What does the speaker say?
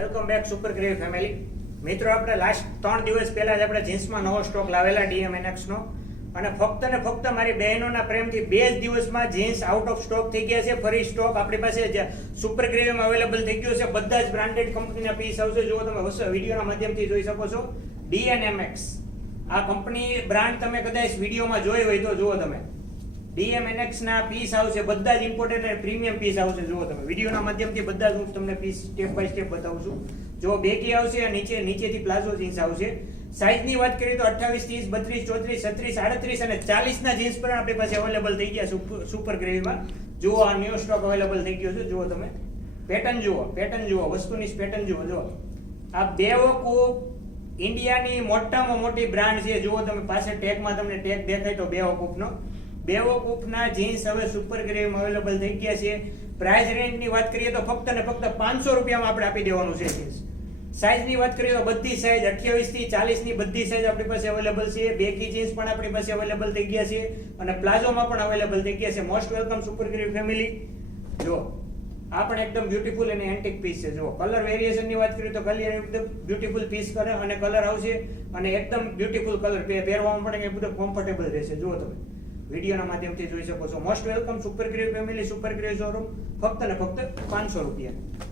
Welcome back super gravy family. મિત્રો, આપણે last 3 દિવસ પહેલા જ આપણે જીન્સમાં નવો સ્ટોક લાવેલા DMNX નો, અને ફક્ત ને ફક્ત મારી બહેનોના પ્રેમથી 2 જ દિવસમાં જીન્સ આઉટ ઓફ સ્ટોક થઈ ગયા છે. ફરી સ્ટોક આપણી પાસે સુપર ગ્રેવીમાં અવેલેબલ થઈ ગયો છે. બધા જ બ્રાન્ડેડ કંપનીના પીસ આવશે. જો તમે વિડીયોના માધ્યમથી જોઈ શકો છો, DMNX આ કંપની બ્રાન્ડ તમે કદાચ વિડીયોમાં જોઈ હોય તો જુઓ તમે. DMNX ના પીસ આવશે, બધા જ ઇમ્પોર્ટેન્ટ અને પ્રીમિયમ પીસ આવશે. જુઓ તમે વિડીયોના માધ્યમથી બધા જ હું તમને પીસ સ્ટેપ બાય સ્ટેપ બતાવું છું. જો બેકી આવશે, નીચેથી પ્લાઝો જીન્સ આવશે. સાઇઝની વાત કરીએ તો 28, 30, 32, 34, 36, 38 અને 40 ના જીન્સ પણ આપણી પાસે અવેલેબલ થઈ ગયા સુપર ગ્રેવીમાં. જુઓ, આ ન્યૂ સ્ટોક અવેલેબલ થઈ ગયો છે. જુઓ તમે પેટર્ન જુઓ, વસ્તુની પેટર્ન જુઓ. આ બેવકૂફ ઇન્ડિયાની મોટામાં મોટી બ્રાન્ડ છે. જુઓ તમે પાસે ટેગમાં તમને ટેગ દેખાય તો બેવકૂફના જીન્સ હવે સુપર ગ્રેવીમાં અવેલેબલ થઈ ગયા છે. પ્રાઇસ રેન્જની વાત કરીએ તો ફક્ત ને ફક્ત 500 રૂપિયામાં આપણે આપી દેવાનું છે જીન્સ. સાઇઝની વાત કરીએ તો બધી સાઇઝ 28 થી 40 ની બધી સાઇઝ આપણી પાસે અવેલેબલ છે. બેકી જીન્સ પણ આપણી પાસે અવેલેબલ થઈ ગયા છે અને પ્લાઝોમાં પણ અવેલેબલ થઈ ગયા છે. Most welcome super gravy family. જો આ પણ એકદમ બ્યુટીફુલ અને એન્ટિક પીસ છે. જો કલર વેરિએશનની વાત કરીએ તો કલર એકદમ બ્યુટીફુલ પીસ કરે અને કલર આવશે અને એકદમ બ્યુટીફુલ કલર પહેરવામાં પણ એકદમ કમ્ફર્ટેબલ રહેશે. જુઓ તમે વિડીયોના માધ્યમથી જોઈ શકો છો. Most welcome super gravy family, super gravy showroom, ફક્ત ને ફક્ત 500 રૂપિયા.